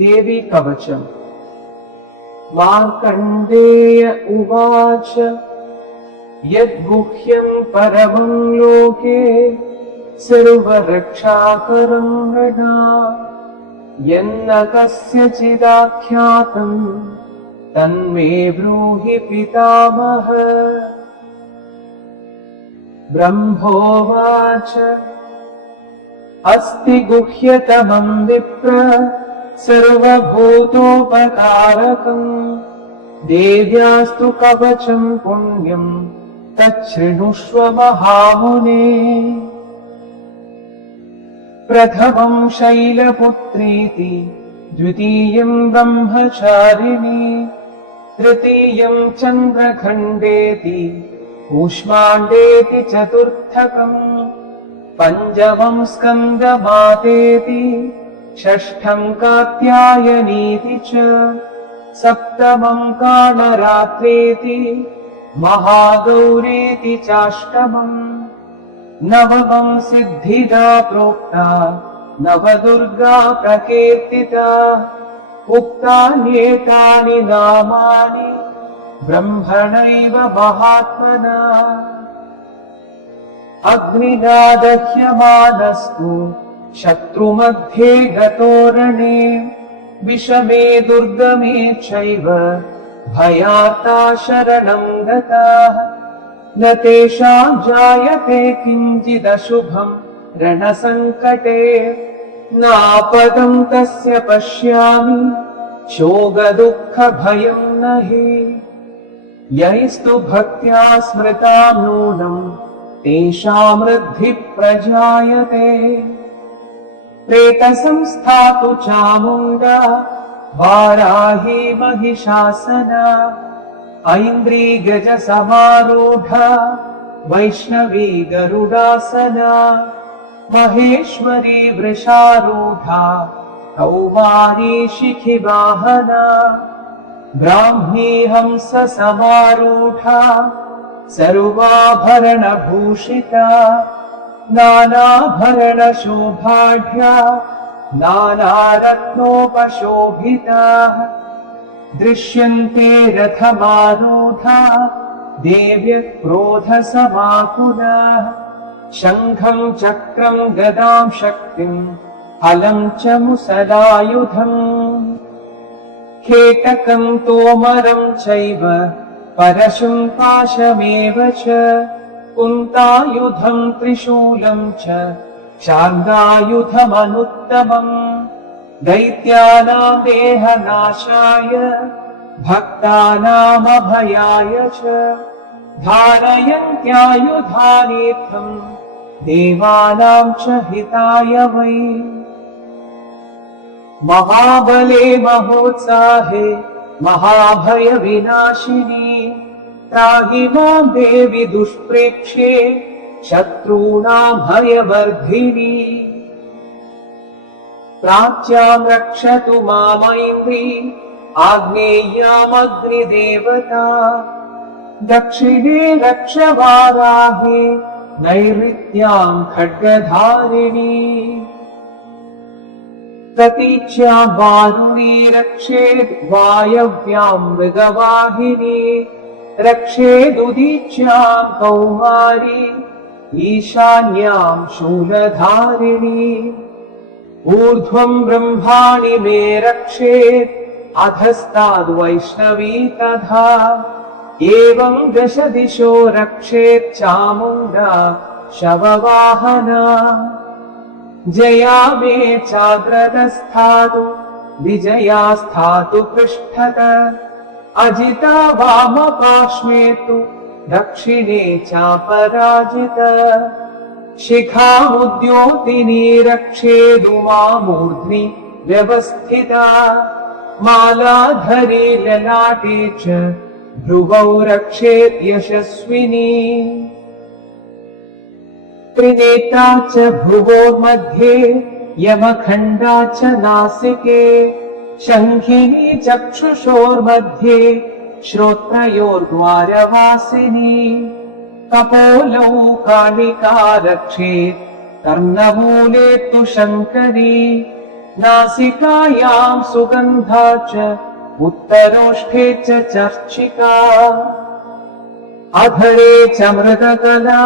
देवी कवचम्। मार्कण्डेय उवाच यद्गुह्यम् परमम् लोके सर्वरक्षाकरम् नृणा यन्न कस्यचिदाख्यातम् तन्मे ब्रूहि पितामह। ब्रह्मोवाच अस्ति गुह्यतमम् विप्र सर्वभूतोपकारकम् देव्यास्तु कवचम् पुण्यम् तच्छृणुष्व महामुने। प्रथमम् शैलपुत्रीति द्वितीयम् ब्रह्मचारिणी तृतीयम् चन्द्रखण्डेति कूष्माण्डेति चतुर्थकम् पञ्चमम् स्कन्दमातेति षष्ठम् कात्यायनीति च सप्तमम् कालरात्रेति महागौरेति चाष्टमम् नवमम् सिद्धिदा प्रोक्ता नवदुर्गा प्रकीर्तिता उक्तान्येतानि नामानि ब्रह्मणैव महात्मना। अग्निना दह्यमानस्तु शत्रुमध्ये गतो रणे विषमे दुर्गमे चैव भयार्ता शरणम् गताः न तेषाम् जायते किञ्चिदशुभम् रणसङ्कटे नापदम् तस्य पश्यामि शोकदुःखभयम् न हि यैस्तु भक्त्या स्मृताम् नूनम् तेषाम् वृद्धिः प्रजायते। प्रेतसंस्था तु चामुण्डा वाराही महिषासना ऐन्द्री गजसमारूढा वैष्णवी गरुडासना महेश्वरी वृषारूढा कौमारी शिखिवाहना ब्राह्मी हंस समारूढा सर्वाभरणभूषिता नानाभरणशोभाढ्या नानारत्नोपशोभिताः दृश्यन्ते रथमारूढा देव्यः क्रोधसमाकुलाः शङ्खम् चक्रम् गदाम् शक्तिम् हलम् च मुसलायुधम् खेटकम् तोमरम् चैव परशुम् पाशमेव च कुन्तायुधम् त्रिशूलम् च शार्ङ्गायुधमनुत्तमम् दैत्यानाम् देहनाशाय भक्तानामभयाय च धारयन्त्यायुधानीर्थम् देवानाम् च हिताय वै। महाबले महोत्साहे महाभयविनाशिनी त्राहि माम् देवि दुष्प्रेक्ष्ये शत्रूणाम् भयवर्धिनी। प्राच्याम् रक्षतु मामैन्द्री आग्नेय्यामग्निदेवता दक्षिणे रक्ष वाराहे नैऋत्याम् खड्गधारिणी प्रतीच्याम् वारुणी रक्षेद् वायव्याम् मृगवाहिनी रक्षेदुदीच्याम् कौमारी ईशान्याम् शूलधारिणी ऊर्ध्वम् ब्रह्माणि मे रक्षेत् अधस्ताद्वैष्णवी तथा एवम् दश दिशो रक्षेत् चामुण्डा शववाहना जया मे चाग्रतस्थातु विजया स्थातु पृष्ठत अजिता वामपार्श्वे तु दक्षिणे चापराजित शिखामुद्योतिनी रक्षेदुमामूर्ध्नि व्यवस्थिता मालाधरी ललाटे च भ्रुवौ रक्षेत् यशस्विनी त्रिनेत्रा च भ्रुवोर्मध्ये यमखण्डा च नासिके शङ्खिनी चक्षुषोर्मध्ये श्रोत्रयोर्द्वारवासिनी कपोलौ कालिका रक्षेत् कर्णमूले तु शङ्करी नासिकायां सुगन्धा च उत्तरोष्ठे च चर्चिका अधरे च मृदकला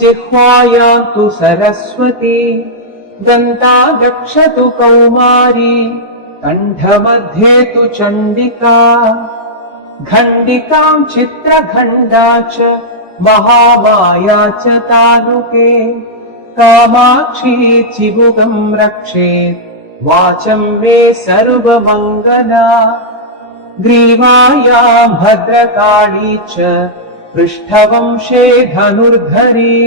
जिह्वायां तु सरस्वती दन्तादक्षतु कौमारी कण्ठमध्ये तु चण्डिका घण्डिकां चित्रघण्टा च महामाया च तालुके कामाक्षी चिबुकं रक्षेत् वाचं मे सर्वमङ्गला ग्रीवायां भद्रकाली च पृष्ठवंशे धनुर्धरी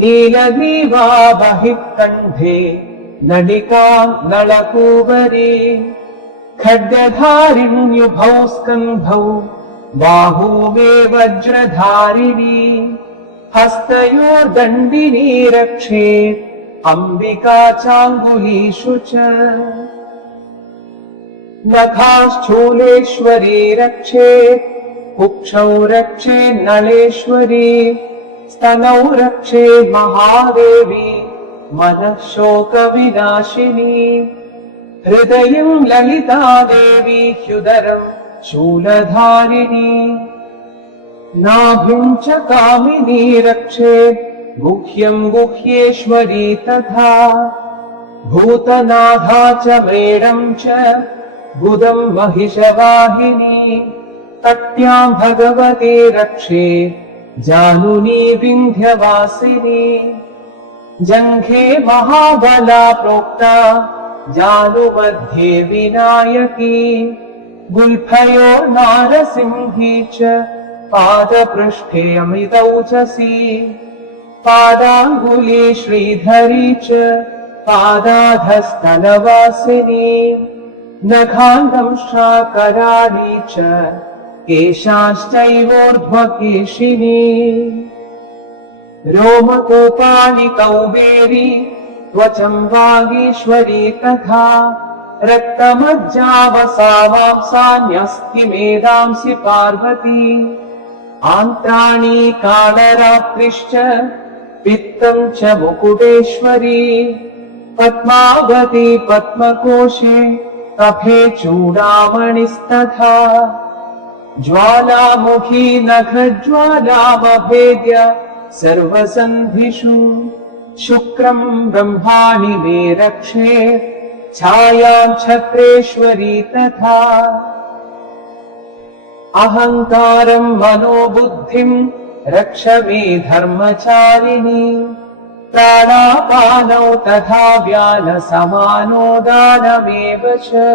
नीलग्रीवा बहिः कण्ठे नलिकां नलकूबरी खड्गधारिण्युभौ स्कन्धौ बाहू मे वज्रधारिणी हस्तयोर्दण्डिनी रक्षेत् अम्बिका चाङ्गुलीषु च नखाश्चूलेश्वरी रक्षेत् कुक्षौ रक्षेत् नलेश्वरी स्तनौ रक्षेत् महादेवी मनः शोकविनाशिनी हृदयं ललिता देवी ह्युदरं शूलधारिणी नाभिं च कामिनी रक्षेत् गुह्यं गुह्येश्वरी तथा भूतनाथा च मेढं च बुधं महिषवाहिनी तट्यां भगवती रक्षेत् जानुनी विन्ध्यवासिनी जङ्घे महाबला प्रोक्ता जानुमध्ये विनायकी गुल्फयो नारसिंही च पादपृष्ठे अमृतौचसी पादाङ्गुली श्रीधरी च पादाधस्तनवासिनी नखान्धंशा कराली च केशाश्चैवोर्ध्वकेशिनी रोमकूपाणि कौबेरी त्वचं वागीश्वरी तथा रक्तमज्जावसावांसान्यस्ति मेधांसि पार्वती आन्त्राणि कालरात्रिश्च पित्तं च मुकुटेश्वरी पद्मावती पद्मकोशे कफे चूडामणिस्तथा ज्वालामुखी नखज्वालामभेद्य सर्वसन्धिषु शुक्रं ब्रह्माणि मे रक्षेत् छायां छत्रेश्वरी तथा अहङ्कारं मनोबुद्धिं रक्ष मे धर्मचारिणी प्राणापानौ तथा व्यानसमानो दानमेव च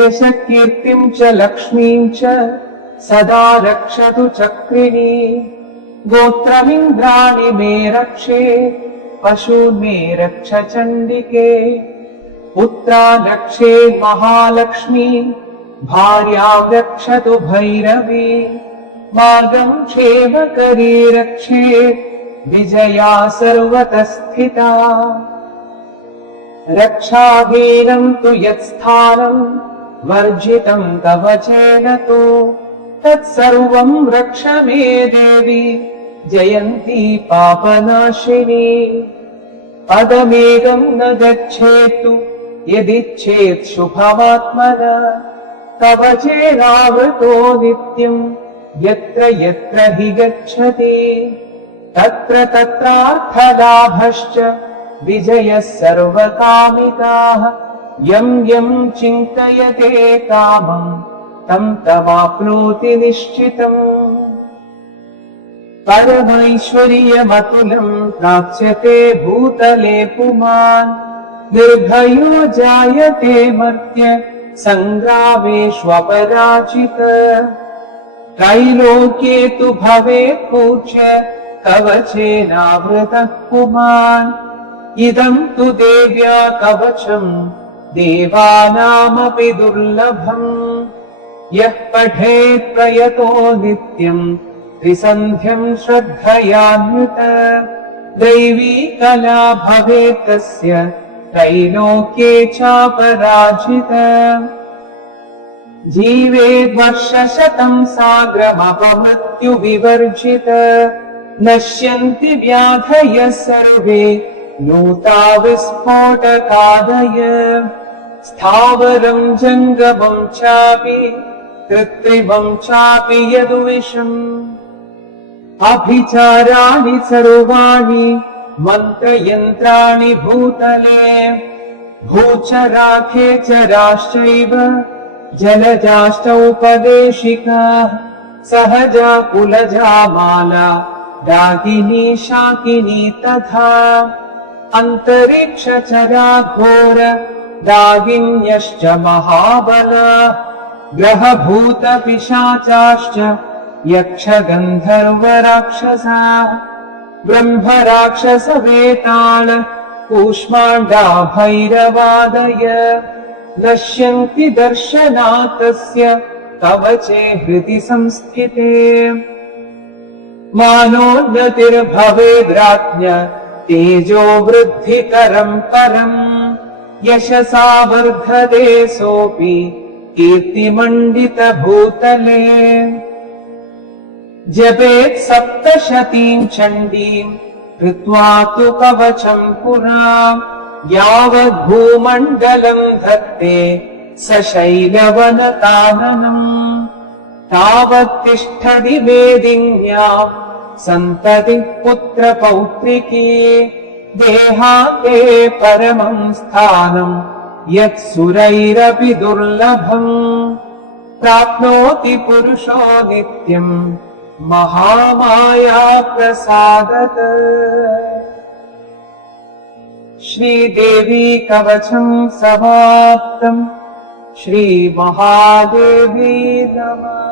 यशकीर्तिं च लक्ष्मीं च सदा रक्षतु चक्रिणी गोत्रमिन्द्राणि मे रक्षेत् पशून् मे रक्ष चण्डिके पुत्रा रक्षेत् महालक्ष्मी भार्यां रक्षतु भैरवी मार्गं क्षेमकरी रक्षेत् विजया सर्वतः स्थिता रक्षाहीनं तु यत्स्थानं वर्जितं कवचेन तु तत्सर्वं रक्ष मे देवी जयन्ती पापनाशिनी पदमेकं न गच्छेत्तु यदिच्छेत् शुभमात्मना कवचेनावृतो नित्यं यत्र यत्र हि गच्छति तत्र तत्रार्थलाभश्च विजयः सर्वकामिकाः यं यं चिन्तयते कामं तं तमाप्नोति निश्चितम् परमैश्वर्यमतुलं प्राप्स्यते भूतले पुमान् निर्भयो जायते मर्त्य सङ्ग्रामेष्वपराजित त्रैलोक्ये तु भवेत् पूज्य कवचेनावृतः पुमान् इदं तु देव्या कवचम् देवानामपि दुर्लभम् यः पठेत् प्रयतो नित्यम् त्रिसन्ध्यं श्रद्धयान्वित दैवी कला भवेत् तस्य त्रैलोक्ये चापराजित जीवेद्वर्षशतं साग्रमपमृत्युविवर्जित नश्यन्ति व्याधयः सर्वे नूता विस्फोटकादय स्थावरं जङ्गमं चापि कृत्रिमं चापि यद्विषम् अभिचाराणि सर्वाणि मन्त्रयन्त्राणि भूतले भूचराखेचराश्चैव जलजाश्चौपदेशिकाः सहजा कुलजा माला डाकिनी शाकिनी तथा अन्तरिक्षचरा घोर डागिन्यश्च महाबला ग्रहभूतपिशाचाश्च यक्षगन्धर्वराक्षसाः ब्रह्मराक्षसवेताल कूष्माण्डा भैरवादय नश्यन्ति दर्शनातस्य कवचे हृदि संस्थिते मानोन्नतिर्भवेद्राज्ञ तेजो वृद्धिकरं परम् यशसा वर्धते सोऽपि कीर्तिमण्डितभूतले जपेत् सप्तशतीं चण्डीं कृत्वा तु कवचं पुरा यावद्भूमण्डलं धत्ते सशैलवनकाननम् तावत्तिष्ठति मेदिन्यां सन्ततिः पुत्रपौत्रिकी देहान्ते परमं स्थानं यत्सुरैरपि दुर्लभम् प्राप्नोति पुरुषो नित्यम् महामाया प्रसादत श्रीदेवी कवचं समाप्तम् श्रीमहादेवी नमः।